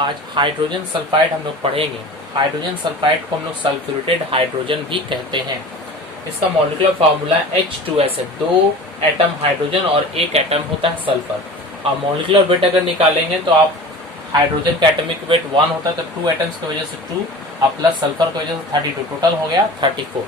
आज hydrogen sulphide हम लोग पढ़ेंगे। हाइड्रोजन सल्फाइड को हम लोग सल्फ्यूरेटेड हाइड्रोजन भी कहते हैं। इसका मॉलिक्यूलर फार्मूला H2S है, 2 एटम हाइड्रोजन और 1 एटम होता है सल्फर। और मॉलिक्यूलर वेट अगर निकालेंगे तो आप हाइड्रोजन का एटॉमिक वेट 1 होता है, तो 2 एटम्स की वजह से 2 और प्लस सल्फर की वजह से 32, टोटल हो गया 34।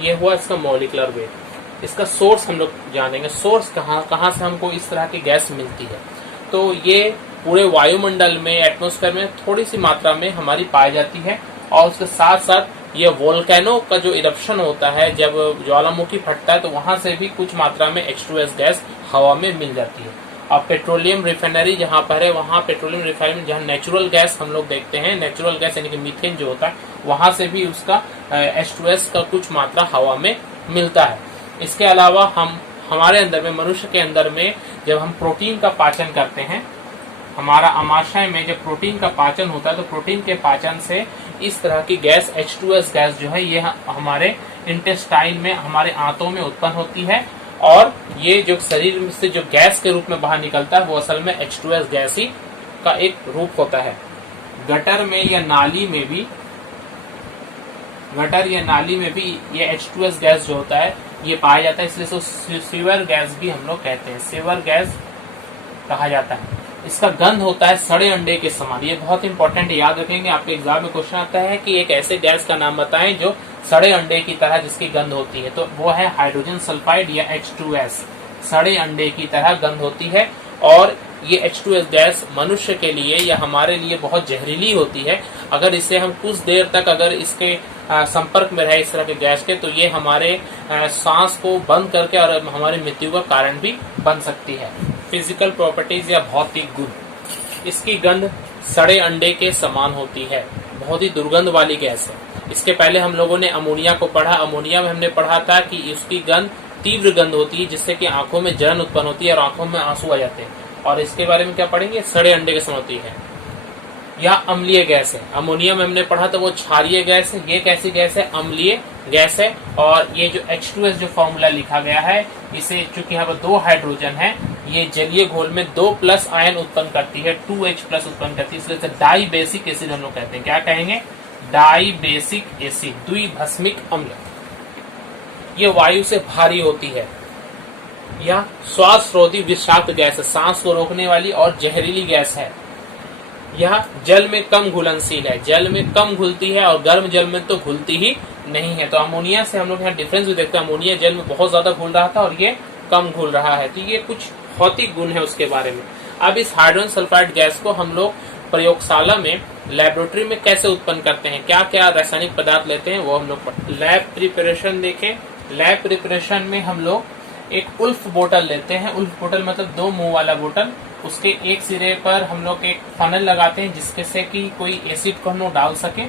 ये हुआ इसका मॉलिक्यूलर वेट। इसका सोर्स हम लोग जानेंगे, सोर्स कहाँ से हमको इस तरह की गैस मिलती है। तो ये पूरे वायुमंडल में, एटमॉस्फेयर में थोड़ी सी मात्रा में हमारी पाई जाती है। और उसके साथ साथ ये वोल्केनो का जो इरप्शन होता है, जब ज्वालामुखी फटता है, तो वहां से भी कुछ मात्रा में H2S गैस हवा में मिल जाती है। और पेट्रोलियम रिफाइनरी जहां पर है, वहां पेट्रोलियम रिफाइनरी जहां नेचुरल गैस हम लोग देखते हैं, नेचुरल गैस यानी कि मीथेन जो होता है, वहां से भी उसका H2S का कुछ मात्रा हवा में मिलता है। इसके अलावा हमारे अंदर में, मनुष्य के अंदर में, जब हम प्रोटीन का पाचन करते हैं, हमारा आमाशय में जब प्रोटीन का पाचन होता है, तो प्रोटीन के पाचन से इस तरह की गैस H2S गैस जो है, ये हमारे इंटेस्टाइन में, हमारे आंतों में उत्पन्न होती है। और ये जो शरीर से जो गैस के रूप में बाहर निकलता है, वो असल में H2S गैस ही का एक रूप होता है। गटर में या नाली में भी, ये H2S गैस जो होता है ये पाया जाता है, इसलिए इसको सीवर गैस भी हम लोग कहते हैं, सीवर गैस कहा जाता है। इसका गंध होता है सड़े अंडे के समान। ये बहुत इंपॉर्टेंट, याद रखेंगे, आपके एग्जाम में क्वेश्चन आता है कि एक ऐसे गैस का नाम बताएं जो सड़े अंडे की तरह जिसकी गंध होती है, तो वो है हाइड्रोजन सल्फाइड या H2S। सड़े अंडे की तरह गंध होती है। और ये H2S गैस मनुष्य के लिए या हमारे लिए बहुत जहरीली होती है। अगर इसे हम कुछ देर तक अगर इसके संपर्क में रहे इस तरह के गैस के, तो ये हमारे सांस को बंद करके और हमारी मृत्यु का कारण भी बन सकती है। फिजिकल प्रॉपर्टीज या भौतिक गुण, इसकी गंध सड़े अंडे के समान होती है, बहुत ही दुर्गंध वाली गैस है। इसके पहले हम लोगों ने अमोनिया को पढ़ा। अमोनिया में हमने पढ़ा था कि उसकी गंध तीव्र गंध होती है, जिससे कि आंखों में जलन उत्पन्न होती है और आंखों में आंसू आ जाते हैं। और इसके बारे में क्या पढ़ेंगे, सड़े अंडे के समान होती है। या अम्लीय गैस है, अमोनिया में हमने पढ़ा था वो क्षारीय गैस है। ये कैसी गैस है, अम्लीय गैस है। और ये जो H2S जो फॉर्मूला लिखा गया है, इसे चूंकि यहाँ पर 2 हाइड्रोजन है, ये जलीय घोल में 2 प्लस आयन उत्पन्न करती है, 2H प्लस उत्पन्न करती है, इसलिए डाई बेसिक एसिड हम लोग कहते हैं। क्या कहेंगे, डाई बेसिक एसिड, द्विभस्मिक अम्ल। ये वायु से भारी होती है। यह श्वासरोधी विषाक्त गैस है, सांस को रोकने वाली और जहरीली गैस है। यह जल में कम घुलनशील है, जल में कम घुलती है और गर्म जल में तो घुलती ही नहीं है। तो अमोनिया से हम लोग यहाँ डिफरेंस भी देखते हैं, अमोनिया जल में बहुत ज्यादा घुल रहा था और ये कम घुल रहा है। तो ये कुछ भौतिक गुण है उसके बारे में। अब इस हाइड्रोजन सल्फाइड गैस को हम लोग प्रयोगशाला में, लैबोरेटरी में कैसे उत्पन्न करते हैं, क्या क्या रासायनिक पदार्थ लेते हैं, वो हम लोग लैब प्रिपरेशन देखें। लैब प्रिपरेशन में हम लोग एक उल्फ बोतल लेते हैं। उल्फ बोतल मतलब 2 मुंह वाला बोतल। उसके एक सिरे पर हम लोग एक फनल लगाते हैं, जिसके से कि कोई एसिड को हम लोग डाल सके।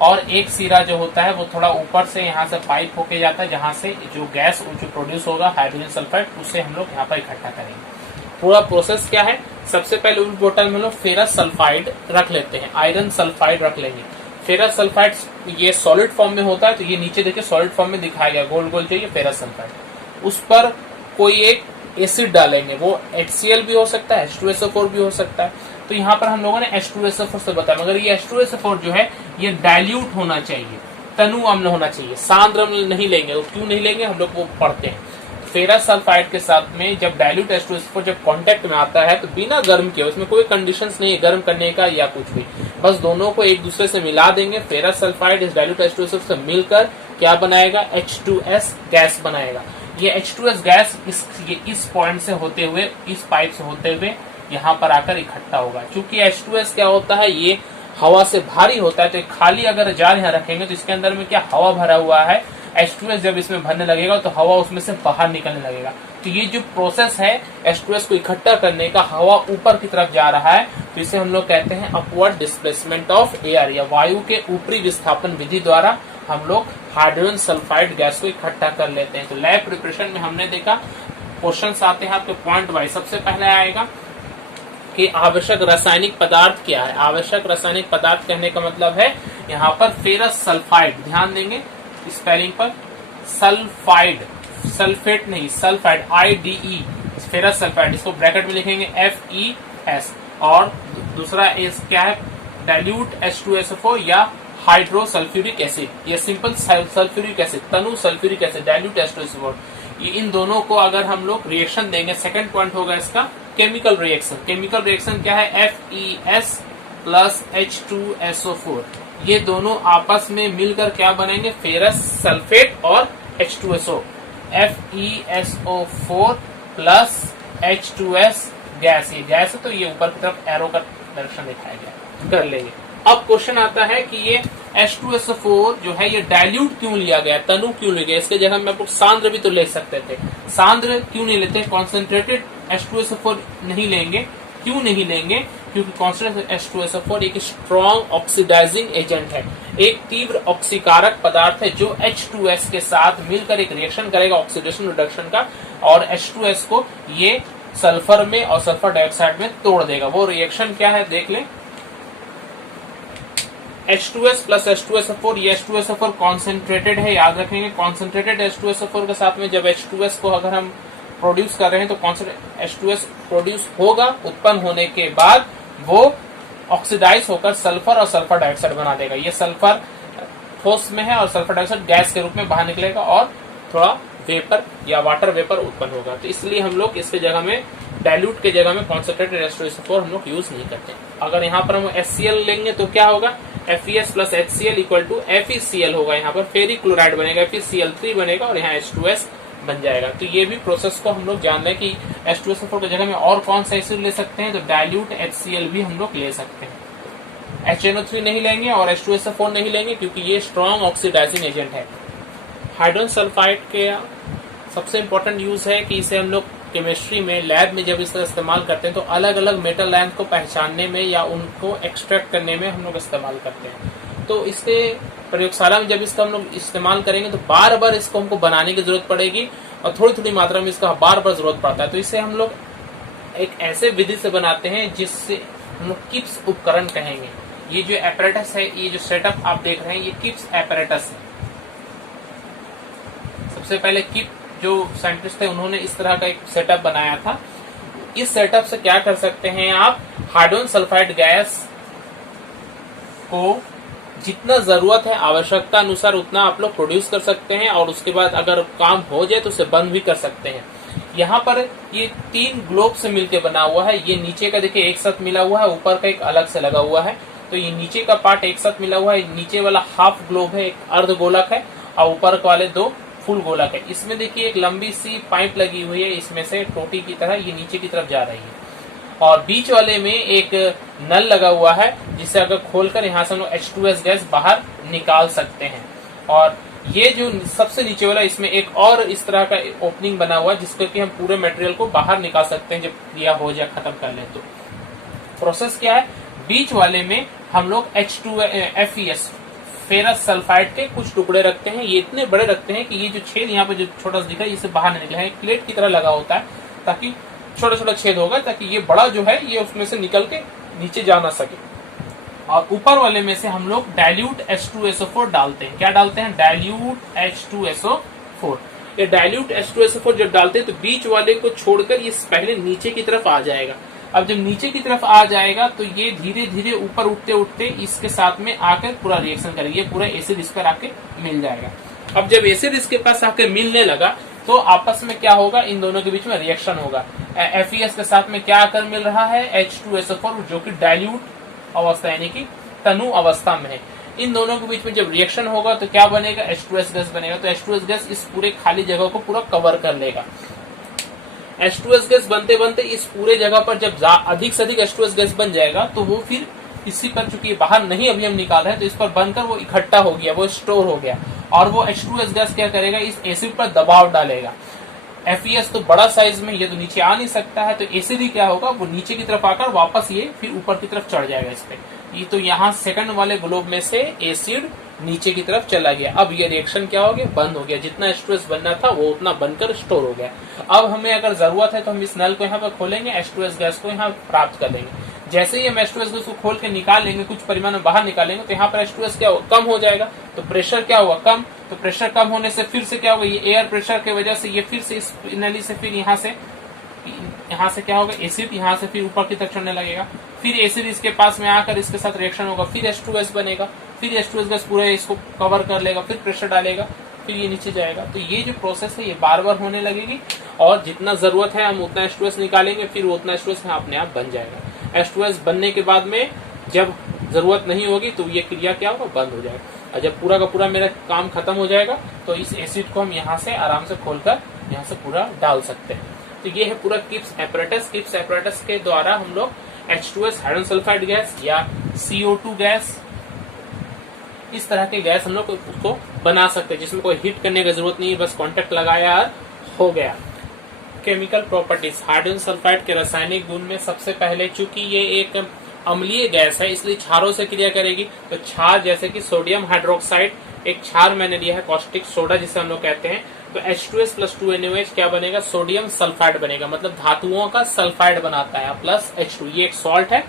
और एक सिरा जो होता है वो थोड़ा ऊपर से यहाँ से पाइप होके जाता है, जहाँ से जो गैस जो प्रोड्यूस होगा हाइड्रोजन सल्फाइड, उसे हम लोग यहाँ पर इकट्ठा करेंगे। पूरा प्रोसेस क्या है, सबसे पहले उस बोतल में हम लोग फेरस सल्फाइड रख लेते हैं, आयरन सल्फाइड रख लेंगे। फेरस सल्फाइड ये सॉलिड फॉर्म में होता है, तो ये नीचे देखिए सॉलिड फॉर्म में दिखाया गया, गोल गोल चाहिए फेरस सल्फाइड। उस पर कोई एक एसिड डालेंगे, वो HCl भी हो सकता है, H2SO4 भी हो सकता है। तो यहाँ पर हम लोगों ने H2SO4 से बताया, मगर ये H2SO4 जो है ये डाइल्यूट होना चाहिए, तनु अम्ल होना चाहिए, सांद्र अम्ल नहीं लेंगे। तो क्यों नहीं लेंगे, हम लोग वो पढ़ते हैं। फेरस सल्फाइड के साथ में जब डाइल्यूट H2SO4 जब कांटेक्ट में आता है, तो बिना गर्म किए, उसमें कोई कंडीशंस नहीं है गर्म करने का या कुछ भी, बस दोनों को एक दूसरे से मिला देंगे। फेरस सल्फाइड इस डाइल्यूट H2SO4 से मिलकर क्या बनाएगा, H2S गैस बनाएगा। ये H2S गैस इस पॉइंट से होते हुए, इस पाइप से होते हुए यहाँ पर आकर इकट्ठा होगा। क्योंकि H2S क्या होता है, ये हवा से भारी होता है, तो खाली अगर जार यहाँ रखेंगे तो इसके अंदर में क्या हवा भरा हुआ है, H2S जब इसमें भरने लगेगा तो हवा उसमें से बाहर निकलने लगेगा। तो ये जो प्रोसेस है H2S को इकट्ठा करने का, हवा ऊपर की तरफ जा रहा है, तो इसे हम लोग कहते हैं अपवर्ड डिस्प्लेसमेंट ऑफ एयर, या वायु के ऊपरी विस्थापन विधि द्वारा हम लोग हाइड्रोजन सल्फाइड गैस को इकट्ठा कर लेते हैं। तो लैब प्रिपरेशन में हमने देखा, क्वेश्चंस आते हैं आपके पॉइंट वाइज। सबसे पहले आएगा कि आवश्यक रासायनिक पदार्थ क्या है। आवश्यक रासायनिक पदार्थ कहने का मतलब है यहाँ पर फेरस सल्फाइड, ध्यान देंगे स्पेलिंग पर, सल्फाइड, सल्फेट नहीं, सल्फाइड, IDE, फेरस सल्फाइड, इसको ब्रैकेट में लिखेंगे FES। और दूसरा क्या है, डाइल्यूट H2SO4 या हाइड्रोसल्फ्यूरिक एसिड, या सिंपल सल्फ्यूरिक एसिड, तनु सल्फ्यूरिक एसिड, डाइल्यूट H2SO4, ये इन दोनों को अगर हम लोग रिएक्शन देंगे, सेकंड पॉइंट होगा इसका केमिकल रिएक्शन। केमिकल रिएक्शन क्या है? FeS प्लस H2SO4, ये दोनों आपस में मिलकर क्या बनेंगे? फेरस सल्फेट और H2SO, FeSO4 plus H2S gas, ये गैस है तो ये ऊपर की तरफ एरो का डायरेक्शन दिखाया गया, कर लेंगे। अब क्वेश्चन आता है कि ये H2SO4 जो है ये डाइल्यूट क्यों लिया गया, तनु क्यों लिया गया? इसके जगह में आप लोग सांद्र भी तो ले सकते थे, सांद्र क्यों नहीं लेते? कॉन्सेंट्रेटेड H2SO4 नहीं लेंगे, क्यों नहीं लेंगे? क्योंकि कॉन्सेंट्रेटेड H2SO4 एक स्ट्रॉन्ग ऑक्सीडाइजिंग एजेंट है, एक तीव्र ऑक्सीकारक पदार्थ है जो H2S के साथ मिलकर एक रिएक्शन करेगा ऑक्सीडेशन रिडक्शन का, और H2S को ये सल्फर में और सल्फर डाइऑक्साइड में तोड़ देगा। वो रिएक्शन क्या है देख लें। H2S प्लस H2SO4, ये H2SO4 कॉन्सेंट्रेटेड है, याद रखेंगे। कॉन्सेंट्रेटेड H2SO4 के साथ में जब H2S को अगर हम प्रोड्यूस कर रहे हैं तो कॉन्सेंट्रेटेड H2S प्रोड्यूस होगा, उत्पन्न होने के बाद वो ऑक्सीडाइज होकर सल्फर और सल्फर डाइऑक्साइड बना देगा। ये सल्फर ठोस में है और सल्फर डाइऑक्साइड गैस के रूप में बाहर निकलेगा और थोड़ा वेपर या वाटर वेपर उत्पन्न होगा। तो इसलिए हम लोग इसके जगह में डाइल्यूट के जगह में कॉन्सेंट्रेटेड H2SO4 हम लोग यूज नहीं करते। अगर यहाँ पर हम HCl लेंगे तो क्या होगा? FeS plus HCl equal to FeCl होगा, यहाँ पर फेरिक क्लोराइड बनेगा, FeCl3 बनेगा और यहाँ H2S बन जाएगा। तो ये भी प्रोसेस को हम लोग जान रहे हैं कि H2SO4 की जगह में और कौन सा एसिड ले सकते हैं, तो डाइल्यूट HCl भी हम लोग ले सकते हैं। HNO3 नहीं लेंगे और H2SO4 नहीं लेंगे क्योंकि ये स्ट्रॉन्ग ऑक्सीडाइजिंग एजेंट है। हाइड्रोजन सल्फाइड के सबसे इंपॉर्टेंट यूज है कि इसे हम लोग केमिस्ट्री में लैब में जब इसका इस्तेमाल करते हैं तो अलग अलग मेटल आयन को पहचानने में या उनको एक्सट्रैक्ट करने में हम लोग इस्तेमाल करते हैं। तो इसके प्रयोगशाला में जब इसका हम लोग इस्तेमाल करेंगे तो बार बार इसको हमको बनाने की जरूरत पड़ेगी और थोड़ी थोड़ी मात्रा में इसका बार बार जरूरत पड़ता है। तो इसे हम लोग एक ऐसे विधि से बनाते हैं जिससे हम लोग किप्स उपकरण कहेंगे। ये जो एपरेटस है, ये जो सेटअप आप देख रहे हैं, ये किप्स एपरेटस है। सबसे पहले किप जो साइंटिस्ट थे उन्होंने इस तरह का एक सेटअप बनाया था। इस सेटअप से क्या कर सकते हैं आप? हाइड्रोजन सल्फाइड गैस को जितना जरूरत है आवश्यकता अनुसार उतना आप लोग प्रोड्यूस कर सकते हैं और उसके बाद अगर काम हो जाए तो उसे बंद भी कर सकते हैं। यहाँ पर ये 3 ग्लोब से मिलकर बना हुआ है। ये नीचे का देखिए एक साथ मिला हुआ है, ऊपर का एक अलग से लगा हुआ है। तो ये नीचे का पार्ट एक साथ मिला हुआ है, नीचे वाला हाफ ग्लोब है, एक अर्ध गोलक है और ऊपर वाले 2 फुल गोलक है। इसमें देखिए एक लंबी सी पाइप लगी हुई है, इसमें से टोटी की तरह ये नीचे की तरफ जा रही है और बीच वाले में एक नल लगा हुआ है जिसे अगर खोलकर यहाँ से हम लोग H2S गैस बाहर निकाल सकते हैं। और ये जो सबसे नीचे वाला इसमें एक और इस तरह का ओपनिंग बना हुआ है जिसको कि हम पूरे मटेरियल को बाहर निकाल सकते हैं जब क्रिया हो जाए, खत्म कर लें। तो प्रोसेस क्या है? बीच वाले में हम लोग FeS फेरस सल्फाइड के कुछ टुकड़े रखते हैं। ये इतने बड़े रखते हैं कि ये जो छेद यहाँ पे जो छोटा सा दिख रहा है इसे बाहर नहीं निकला है, प्लेट की तरह लगा होता है ताकि छोटा छोटा छेद होगा ताकि ये बड़ा जो है ये उसमें से निकल के नीचे जा ना सके। और ऊपर वाले में से हम लोग डाइल्यूट H2SO4 डालते हैं। क्या डालते हैं? Dilute H2SO4। ये डाइल्यूट H2SO4 जब डालते हैं तो बीच वाले को छोड़कर ये पहले नीचे की तरफ आ जाएगा। अब जब नीचे की तरफ आ जाएगा तो ये धीरे धीरे ऊपर उठते उठते इसके साथ में आकर पूरा रिएक्शन करेगा, ये पूरा एसिड इस पर आके मिल जाएगा। अब जब एसिड इसके पास आके मिलने लगा तो आपस में क्या होगा? इन दोनों के बीच में रिएक्शन होगा। FeS के साथ में क्या आकर मिल रहा है? H2SO4 जो कि डाइल्यूट अवस्था यानी कि तनु अवस्था में है। इन दोनों के बीच में जब रिएक्शन होगा तो क्या बनेगा? H2S गैस बनेगा। तो H2S गैस इस पूरे खाली जगह को पूरा कवर कर लेगा। H2S गैस बनते बनते इस पूरे जगह पर जब अधिक से अधिक H2S गैस बन जाएगा तो वो फिर इसी पर, चूंकि बाहर नहीं अभी हम निकाल रहे हैं तो इस पर बनकर वो इकट्ठा हो गया, वो स्टोर हो गया और वो H2S गैस क्या करेगा? इस एसिड पर दबाव डालेगा। FeS तो बड़ा साइज में, ये तो नीचे आ नहीं सकता है, तो एसिड ही क्या होगा? वो नीचे की तरफ आकर वापस ये फिर ऊपर की तरफ चढ़ जाएगा इस पे। ये तो यहाँ सेकंड वाले ग्लोब में से एसिड नीचे की तरफ चला गया। अब ये रिएक्शन क्या हो गया? बंद हो गया। जितना H2S बनना था वो उतना बनकर स्टोर हो गया। अब हमें अगर जरूरत है तो हम इस नल को यहाँ पर खोलेंगे, H2S गैस को यहाँ प्राप्त कर लेंगे। जैसे ही हम H2S गैस को खोल के निकाल लेंगे, कुछ परिमाण में बाहर निकालेंगे तो यहाँ पर H2S क्या कम हो जाएगा, तो प्रेशर क्या होगा? कम। तो प्रेशर कम होने से फिर से क्या होगा? ये एयर प्रेशर की वजह से ये फिर से इस नली से फिर यहाँ से यहाँ से क्या होगा, एसिड यहाँ से फिर ऊपर की तरफ चढ़ने लगेगा, फिर एसिड इसके पास में आकर इसके साथ रिएक्शन होगा, फिर H2S बनेगा, फिर H2S गैस पूरे इसको कवर कर लेगा, फिर प्रेशर डालेगा, फिर ये नीचे जाएगा। तो ये जो प्रोसेस है ये बार बार होने लगेगी और जितना जरूरत है हम उतना H2S निकालेंगे, फिर उतना H2S अपने आप बन जाएगा। H2S बनने के बाद में जब जरूरत नहीं होगी तो ये क्रिया क्या होगा, बंद हो जाएगा। और जब पूरा का पूरा मेरा काम खत्म हो जाएगा तो इस एसिड को हम यहाँ से आराम से खोलकर यहाँ से पूरा डाल सकते हैं। तो ये है पूरा किप्स एपरेटस। किप्स एपरेटस के द्वारा हम लोग H2S हाइड्रोजन सल्फाइड गैस या CO2 गैस, इस तरह के गैस हम लोग उसको बना सकते हैं, जिसमें कोई हीट करने की जरूरत नहीं है, बस कांटेक्ट लगाया और हो गया। केमिकल प्रॉपर्टीज, हाइड्रोजन सल्फाइड के रासायनिक गुण में सबसे पहले, चूंकि ये एक अम्लीय गैस है इसलिए क्षारों से क्रिया करेगी। तो क्षार जैसे कि सोडियम हाइड्रोक्साइड, एक क्षार मैंने लिया है कॉस्टिक सोडा जिसे हम लोग कहते हैं। तो H2S + 2NaOH क्या बनेगा, सोडियम सल्फाइड बनेगा, मतलब धातुओं का सल्फाइड बनाता है, प्लस H2। ये एक सॉल्ट है।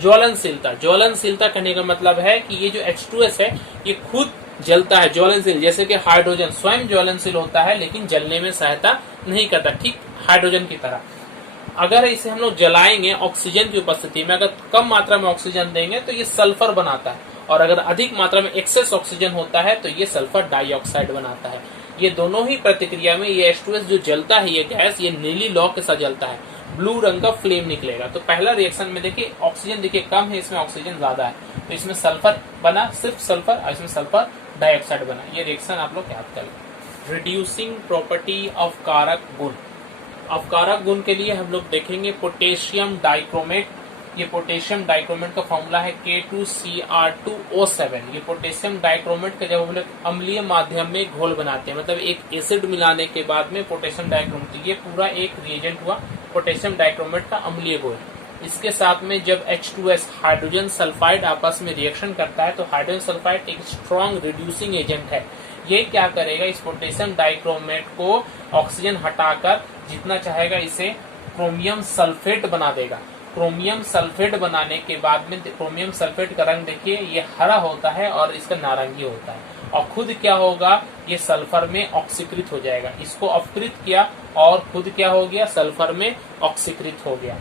ज्वलनशीलता, ज्वलनशीलता कहने का मतलब है कि ये जो H2S है ये खुद जलता है, ज्वलनशील, जैसे कि हाइड्रोजन स्वयं ज्वलनशील होता है लेकिन जलने में सहायता नहीं करता, ठीक हाइड्रोजन की तरह। अगर इसे हम लोग जलाएंगे ऑक्सीजन की उपस्थिति में, अगर कम मात्रा में ऑक्सीजन देंगे तो ये सल्फर बनाता है, और अगर अधिक मात्रा में एक्सेस ऑक्सीजन होता है तो ये सल्फर डाइऑक्साइड बनाता है। ये दोनों ही प्रतिक्रिया में ये H2S जो जलता है, ये गैस, ये नीली लौ के साथ जलता है, ब्लू रंग का फ्लेम निकलेगा। तो पहला रिएक्शन में देखिए ऑक्सीजन देखिए कम है, इसमें ऑक्सीजन ज्यादा है, तो इसमें सल्फर बना, सिर्फ सल्फर, और इसमें सल्फर डाइऑक्साइड बना। ये रिएक्शन आप लोग याद करें। रिड्यूसिंग प्रॉपर्टी ऑफ कारक गुण, अवकारक गुण के लिए हम लोग देखेंगे पोटेशियम डाइक्रोमेट। ये पोटेशियम डाइक्रोमेट का फॉर्मूला है K2Cr2O7। ये पोटेशियम डाइक्रोमेट का जब हम लोग अम्लीय माध्यम में घोल बनाते हैं, मतलब एक एसिड मिलाने के बाद में पोटेशियम डाइक्रोमेट, ये पूरा एक रिएजेंट हुआ पोटेशियम डाइक्रोमेट का अम्लीय घोल। इसके साथ में जब H2S हाइड्रोजन सल्फाइड आपस में रिएक्शन करता है तो हाइड्रोजन सल्फाइड एक स्ट्रॉन्ग रिड्यूसिंग एजेंट है। ये क्या करेगा, इस पोटेशियम डाइक्रोमेट को ऑक्सीजन हटाकर जितना चाहेगा इसे क्रोमियम सल्फेट बना देगा। क्रोमियम सल्फेट बनाने के बाद में क्रोमियम सल्फेट का रंग देखिए ये हरा होता है और इसका नारंगी होता है, और खुद क्या होगा, ये सल्फर में ऑक्सीकृत हो जाएगा। इसको अपकृत किया और खुद क्या हो गया, सल्फर में ऑक्सीकृत हो गया।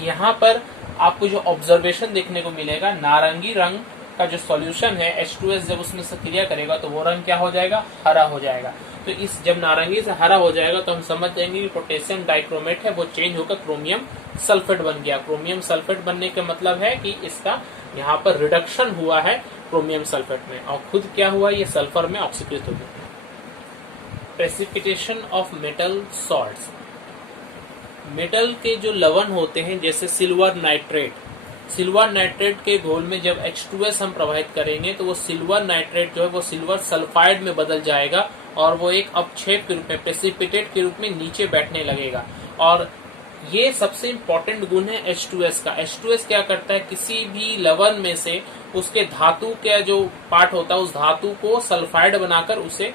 यहाँ पर आपको जो ऑब्जर्वेशन देखने को मिलेगा, नारंगी रंग का जो सॉल्यूशन है H2S जब उसमें से क्रिया करेगा तो वो रंग क्या हो जाएगा, हरा हो जाएगा। तो इस जब नारंगी से हरा हो जाएगा तो हम समझ जाएंगे कि पोटेशियम डाइक्रोमेट है वो चेंज होकर क्रोमियम सल्फेट बन गया। क्रोमियम सल्फेट बनने का मतलब है कि इसका यहाँ पर रिडक्शन हुआ है क्रोमियम सल्फेट में, और खुद क्या हुआ, ये सल्फर में ऑक्सीकृत हो गया। Precipitation of metal salts, metal के जो लवण होते हैं जैसे सिल्वर नाइट्रेट, सिल्वर नाइट्रेट के घोल में जब H2S हम प्रवाहित करेंगे तो वो सिल्वर नाइट्रेट जो है वो सिल्वर सल्फाइड में बदल जाएगा और वो एक अपक्षेप के रूप में, प्रेसिपिटेट के रूप में नीचे बैठने लगेगा। और ये सबसे इम्पोर्टेंट गुण है H2S का। H2S क्या करता है, किसी भी लवण में से उसके धातु का जो पार्ट होता है उस धातु को सल्फाइड बनाकर उसे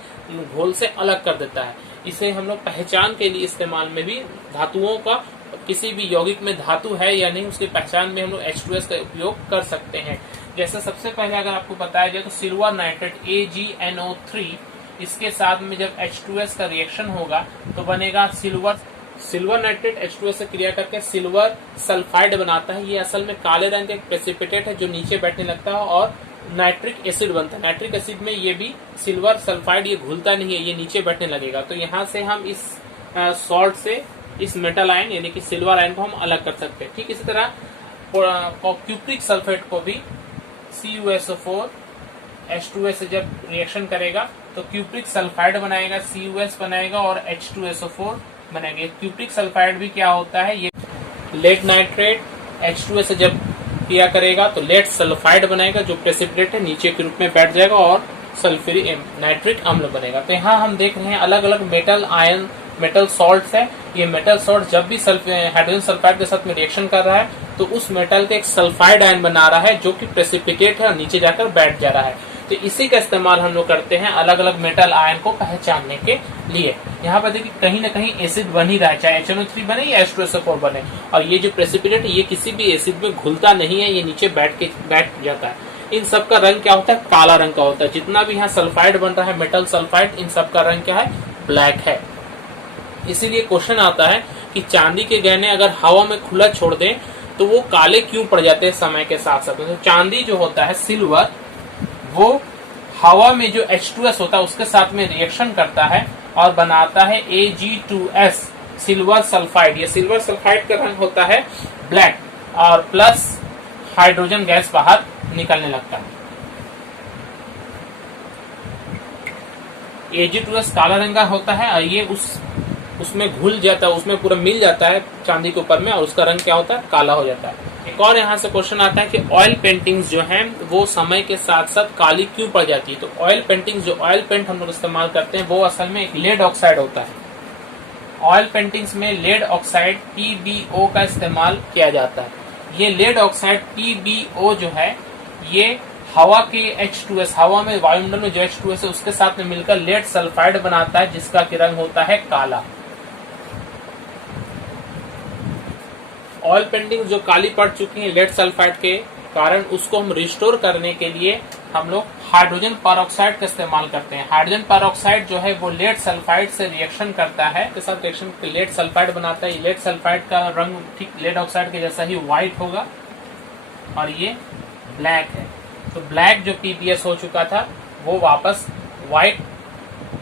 घोल से अलग कर देता है। इसे हम लोग पहचान के लिए इस्तेमाल में भी धातुओं का, किसी भी यौगिक में धातु है या नहीं उसकी पहचान में हम लोग H2S का उपयोग कर सकते हैं। जैसे सबसे पहले अगर आपको बताया जाए तो सिल्वर नाइट्रेट AgNO3, इसके साथ में जब H2S का रिएक्शन होगा तो बनेगा सिल्वर नाइट्रेट H2S से क्रिया करके सिल्वर सल्फाइड बनाता है। ये असल में काले रंग का एक प्रेसिपिटेट है जो नीचे बैठने लगता है और नाइट्रिक एसिड बनता है। नाइट्रिक एसिड में ये भी सिल्वर सल्फाइड ये घुलता नहीं है, ये नीचे बैठने लगेगा। तो यहाँ से हम इस सॉल्ट से इस मेटल आयन यानी कि सिल्वर आयन को हम अलग कर सकते हैं। ठीक इसी तरह क्यूप्रिक सल्फेट को भी CuSO4 H2S से जब रिएक्शन करेगा तो क्यूप्रिक सल्फाइड बनाएगा, CuS बनाएगा और H2SO4 बनाएंगे। क्यूप्रिक सल्फाइड भी क्या होता है, ये लेड नाइट्रेट H2S से जब क्रिया करेगा तो लेड सल्फाइड बनाएगा जो प्रेसिपिटेट है, नीचे के रूप में बैठ जाएगा और सल्फ्यूरिक नाइट्रिक अम्ल बनेगा। तो यहाँ हम देख रहे हैं अलग अलग मेटल आयन, मेटल सॉल्ट्स है। ये मेटल सॉल्ट जब भी हाइड्रोजन सल्फाइड के साथ में रिएक्शन कर रहा है तो उस मेटल के एक सल्फाइड आयन बना रहा है जो कि प्रेसिपिटेट है और नीचे जाकर बैठ जा रहा है। तो इसी का इस्तेमाल हम लोग करते हैं अलग अलग मेटल आयन को पहचानने के लिए। यहाँ पर देखिए कहीं ना कहीं एसिड बन ही रहा है, चाहे HNO3 बने या H2SO4 बने, और ये जो प्रेसिपिटेट है ये किसी भी एसिड में घुलता नहीं है, ये नीचे बैठ जाता है। इन सब का रंग क्या होता है, काला रंग का होता है। जितना भी यहाँ सल्फाइड बन रहा है, मेटल सल्फाइड, इन सब का रंग क्या है, ब्लैक है। इसीलिए क्वेश्चन आता है कि चांदी के गहने अगर हवा में खुला छोड़ दें तो वो काले क्यों पड़ जाते हैं समय के साथ साथ। तो चांदी जो होता है सिल्वर, वो हवा में जो H2S होता है उसके साथ में रिएक्शन करता है और बनाता है Ag2S सिल्वर सल्फाइड। ये सिल्वर सल्फाइड का रंग होता है ब्लैक और प्लस हाइड्रोजन गैस बाहर निकलने लगता है। Ag2S काला रंग का होता है और ये उसमें घुल जाता है, उसमें पूरा मिल जाता है चांदी के ऊपर में और उसका रंग क्या होता है, काला हो जाता है। एक और यहाँ से क्वेश्चन आता है कि ऑयल पेंटिंग्स जो हैं वो समय के साथ साथ काली क्यों पड़ जाती है। तो ऑयल पेंटिंग्स, जो ऑयल पेंट हम लोग इस्तेमाल करते हैं वो असल में एक लेड ऑक्साइड होता है। ऑयल पेंटिंग्स में लेड ऑक्साइड PbO का इस्तेमाल किया जाता है। ये लेड ऑक्साइड PbO जो है ये हवा के H2S, हवा में वायुमंडल में जो H2S है उसके साथ में मिलकर लेड सल्फाइड बनाता है जिसका कि रंग होता है काला। ऑयल पेंटिंग जो काली पड़ चुकी है लेड सल्फाइड के कारण, उसको हम रिस्टोर करने के लिए हम लोग हाइड्रोजन पेरोक्साइड का इस्तेमाल करते हैं। हाइड्रोजन पेरोक्साइड जो है वो लेड सल्फाइड से रिएक्शन करता है, के साथ रिएक्शन लेड सल्फाइड बनाता है। लेड सल्फाइड का रंग ठीक लेड ऑक्साइड के जैसा ही व्हाइट होगा और ये ब्लैक है। तो ब्लैक जो PbS हो चुका था वो वापस व्हाइट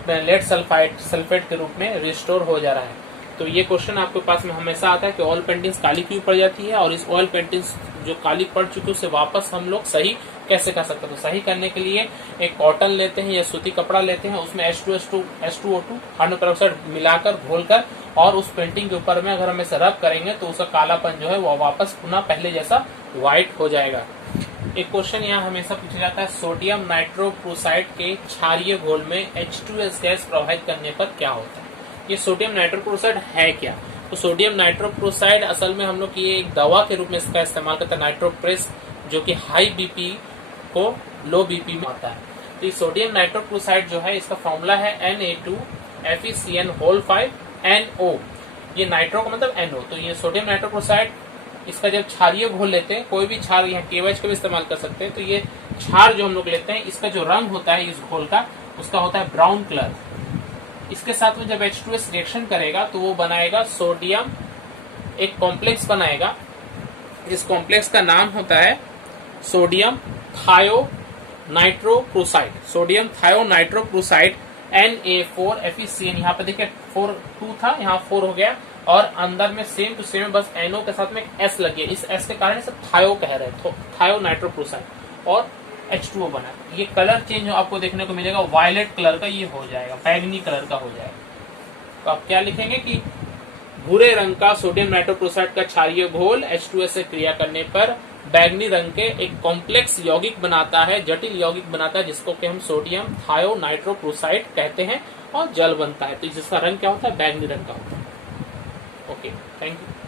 लेड सल्फेट के रूप में रिस्टोर हो जा रहा है। तो ये क्वेश्चन आपके पास में हमेशा आता है कि ऑयल पेंटिंग्स काली क्यों पड़ जाती है और इस ऑयल पेंटिंग्स जो काली पड़ चुकी है उसे वापस हम लोग सही कैसे कर सकते हैं। तो सही करने के लिए एक कॉटन लेते हैं या सूती कपड़ा लेते हैं, उसमें H2O2 हाइड्रोजन पेरोक्साइड मिलाकर घोलकर और उस पेंटिंग के ऊपर में अगर हम इसे रब करेंगे तो उसका कालापन जो है वो वापस पुनः पहले जैसा व्हाइट हो जाएगा। एक क्वेश्चन यहाँ हमेशा पूछा जाता है, सोडियम नाइट्रोक्लोराइड के क्षारीय घोल में H2S गैस प्रवाहित करने पर क्या होता है। ये सोडियम नाइट्रोक्लोराइड है क्या। तो सोडियम नाइट्रोक्लोराइड असल में हम लोग ये एक दवा के रूप में इसका इस्तेमाल करते हैं, नाइट्रोप्रेस, जो कि हाई BP को लो BP में आता है। तो ये सोडियम नाइट्रोक्लोराइड जो है इसका फॉर्मूला है Na2FeCN5NO। ये नाइट्रो का मतलब NO। तो ये सोडियम नाइट्रोक्लोराइड इसका जब क्षारीय घोल लेते हैं, कोई भी क्षार, यहाँ KOH का भी इस्तेमाल कर सकते हैं, तो ये क्षार जो हम लोग लेते हैं इसका जो रंग होता है इस घोल का उसका होता है ब्राउन कलर। इसके साथ में जब H2S रिएक्शन करेगा तो वो बनाएगा सोडियम, एक कॉम्प्लेक्स बनाएगा। इस कॉम्प्लेक्स का नाम होता है सोडियम थायोनाइट्रोक्लोराइड। Sodium थायोनाइट्रोक्लोराइड Na4FeCN। यहाँ पे देखिए 2 था, यहाँ 4 हो गया और अंदर में सेम टू सेम बस NO के साथ में S लगी है। इस S के कारण इसे थायो कह रहे हैं, थायोनाइट्रोक्लोराइड और H2O बना। ये कलर चेंज आपको देखने को मिलेगा, वायलेट कलर का ये हो जाएगा, बैगनी कलर का हो जाएगा। तो आप क्या लिखेंगे कि भूरे रंग का सोडियम नाइट्रोक्लोराइड का क्षारीय घोल H2S से क्रिया करने पर बैगनी रंग के एक कॉम्प्लेक्स यौगिक बनाता है, जटिल यौगिक बनाता है, जिसको कि हम सोडियम थायोनाइट्रोक्लोराइड कहते हैं और जल बनता है। तो जिसका रंग क्या होता है, बैगनी रंग का होता है। Okay, thank you.